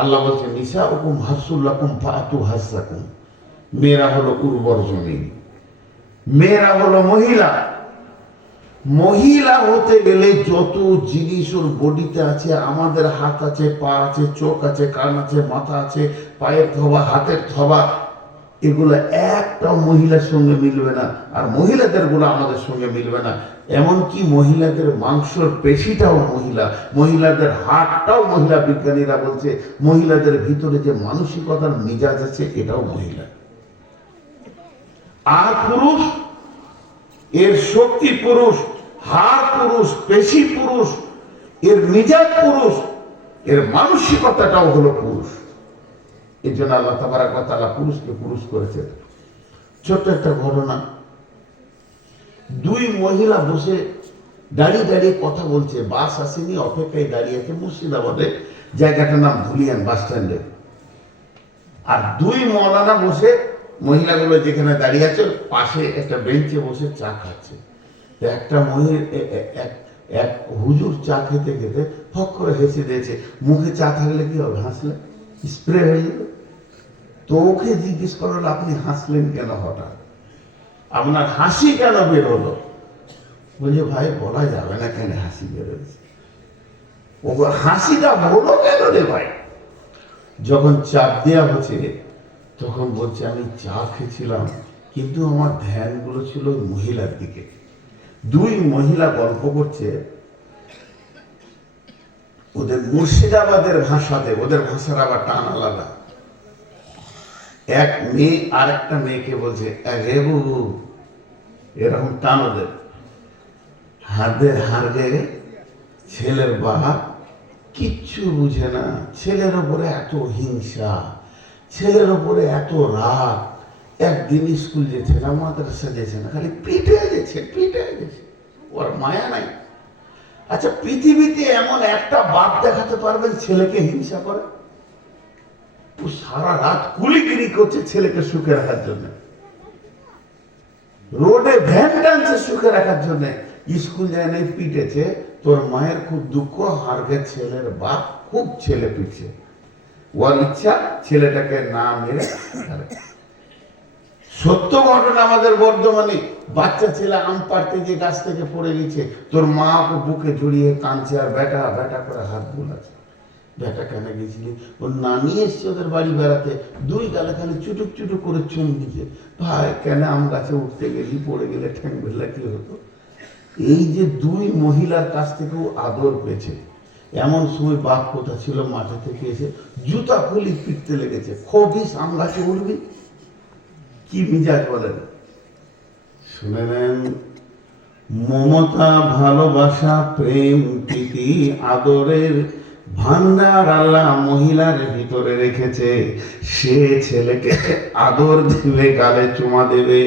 আল্লাহ বলছেন নিসাউকুম হাসসুল লাকুম ফাআতু হাসসাকুম, মেয়েরা হলো উর্বর জমিন, মেয়েরা হলো মহিলা। মহিলা হতে গেলে যত জিনিস ওর বডিতে আছে, আমাদের হাত আছে, পা আছে, চোখ আছে, কান আছে, মাথা আছে, পায়ের থবা, হাতের থবা, এগুলো একটা মহিলার সঙ্গে মিলবে না, আর মহিলাদের গুলো আমাদের সঙ্গে মিলবে না। এমনকি মহিলাদের মাংসর পেশিটাও মহিলা, মহিলাদের হাড়টাও মহিলা। বিজ্ঞানীরা বলছে মহিলাদের ভিতরে যে মানসিকতার মিজাজ আছে এটাও মহিলা। আর পুরুষ, এর শক্তি পুরুষ, হাড় পুরুষ, পেশি পুরুষ, এর মিজাজ পুরুষ, এর মানসিকতাটাও হলো পুরুষ। এই জন্য আল্লাহ তাবারাক ওয়া তাআলা পুরুষকে পুরুষ করেছেন। ছোট্ট একটা ঘটনা, দুই মহিলা বসে দাঁড়িয়ে দাঁড়িয়ে কথা বলছে, বাস আসেনি, অপেক্ষায় দাঁড়িয়ে আছে মুর্শিদাবাদে, জায়গাটার নাম ধুলিয়ান বাস স্ট্যান্ডে। আর দুই মৌলানা বসে, মহিলাগুলো যেখানে দাঁড়িয়ে আছে পাশে একটা বেঞ্চে বসে চা খাচ্ছে। একটা এক হুজুর চা খেতে খেতে ফক করে হেসে দিয়েছে। মুখে চা থাকলে কি হবে, হাসলে স্প্রে হয়ে যাবে। তো ওকে জিজ্ঞেস করলো, আপনি হাসলেন কেন, হঠাৎ আপনার হাসি কেন বের হলো? বলছে ভাই বলা যাবে না কেন হাসি বেরোচ্ছে। ও হাসিটা বলো কেন রে ভাই? যখন চাপ দেওয়া হচ্ছে তখন বলছে আমি চা খেয়েছিলাম, কিন্তু আমার ধ্যানগুলো ছিল মহিলার দিকে। দুই মহিলা গল্প করছে, ওদের মুর্শিদাবাদের ভাষাতে, ওদের ভাষার আবার টান আলাদা। এক মেয়ে আর একটা মেয়েকে বলছে রেবু, এরকম টান ওদের। হাতে হারবে, ছেলের বাপ কিচ্ছু বুঝে না, ছেলের ওপরে এত হিংসা, ছেলের ওপরে এত রাগ। একদিন স্কুল যেছে না, মাদ্রাসা যেছে না, খালি পিটে গেছে, ওর মায়া নাই। আচ্ছা, পৃথিবীতে এমন একটা বাপ দেখাতে পারবেন ছেলেকে হিংসা করে? ও সারা রাত কুলিগিরি করছে ছেলেকে সুখে রাখার জন্য, রোডে ভ্যান টানছে সুখে রাখার জন্য, স্কুল যায় নাই, পিটেছে। তোর মায়ের খুব দুঃখ, হারবে ছেলের বাপ খুব ছেলে পিটছে, ওর ইচ্ছা ছেলেটাকে না মেরে। সত্য ঘটনা আমাদের বর্ধমানে, বাচ্চা ছেলে আম পাড়তে গিয়ে গাছ থেকে পড়ে গেছে, তোর মা ওকে বুকে জড়িয়ে কাঁদছে, আর বেটা বেটা করে হাত বোলাচ্ছে। বেটা কেন গেছিলি? ওর নানি এসছে ওদের বাড়ি বেড়াতে, দুই গালে খালি চুটুক চুটুক করে চুম দিচ্ছে। ভাই কেন আম গাছে উঠতে গেলি, পড়ে গেলে ঠ্যাং বেলা কি হতো? এই যে দুই মহিলার কাছ থেকেও আদর পেয়েছে। এমন সময় বাপ কোথা ছিল, মাঠে থেকে এসে জুতা খুলি পিটতে লেগেছে। খবিস আম গাছে উঠবি, কি মিজাজ বলেন? শুনে নেন, মমতা, ভালোবাসা, প্রেম, প্রীতি, আদরের ভান্ডার আল্লাহ মহিলার ভিতরে রেখেছে। সে ছেলেকে আদর দিবে, গালে চুমা দেবে।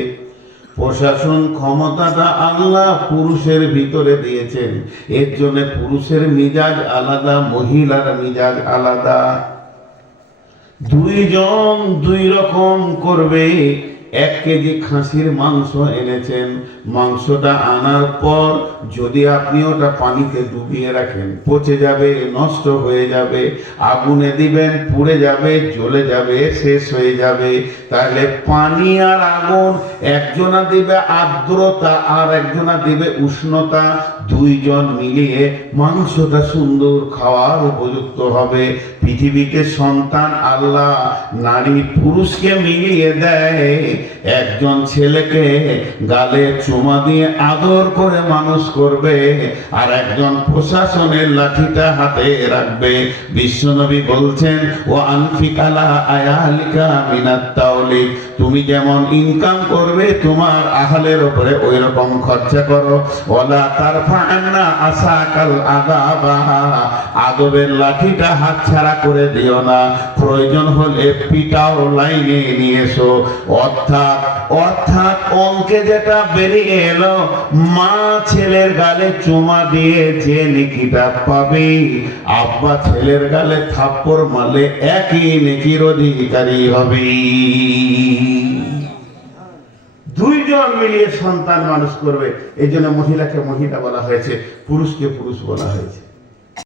প্রশাসন ক্ষমতাটা আল্লাহ পুরুষের ভিতরে দিয়েছেন, এর জন্য পুরুষের মিজাজ আলাদা, মহিলার মিজাজ আলাদা। দুইজন দুই রকম করবে। 1 কেজি খাসির মাংস এনেছেন, মাংসটা আনার পর যদি আপনি ওটা পানিতে ডুবিয়ে রাখেন, পচে যাবে, নষ্ট হয়ে যাবে। আগুনে দিবেন, পুড়ে যাবে, জ্বলে যাবে, শেষ হয়ে যাবে। তাহলে পানি আর আগুন, একজনা দিবে আর্দ্রতা আর একজনা দিবে উষ্ণতা, দুইজন মিলিয়ে মাংসটা সুন্দর খাওয়ার উপযুক্ত হবে। পৃথিবীতে সন্তান আল্লাহ নারী পুরুষকে মিলিয়ে দেয়। একজন ছেলেকে গালে চুমা দিয়ে আদর করে মানুষ করবে, আর একজন প্রশাসনের লাঠিটা হাতে রাখবে। বিশ্বনবী বলছেন, ও আনফিকালা আয়ালিকা মিনাত তাওলিক, তুমি যেমন ইনকাম করবে তোমার আহলের উপরে ওই রকম খরচা করো। ওয়ালা তারফা'না আসাকাল আযাবা, আদবের লাঠিটা হাতছাড়া করে দিও না, প্রয়োজন হলে পিটাও, লাইনে নিয়ে এসো। অর্থাৎ অঙ্কে যেটা বেরিয়ে এলো, মা ছেলের গালে চুমা দিয়ে যে নেকিটা পাবে, আব্বা ছেলের গালে থাপ্পড় মারলে একই নেকির অধিকারী হবে। দুইজন মিলিয়ে সন্তান মানুষ করবে। এই জন্য মহিলাকে মহিলা বলা হয়েছে, পুরুষকে পুরুষ বলা হয়েছে।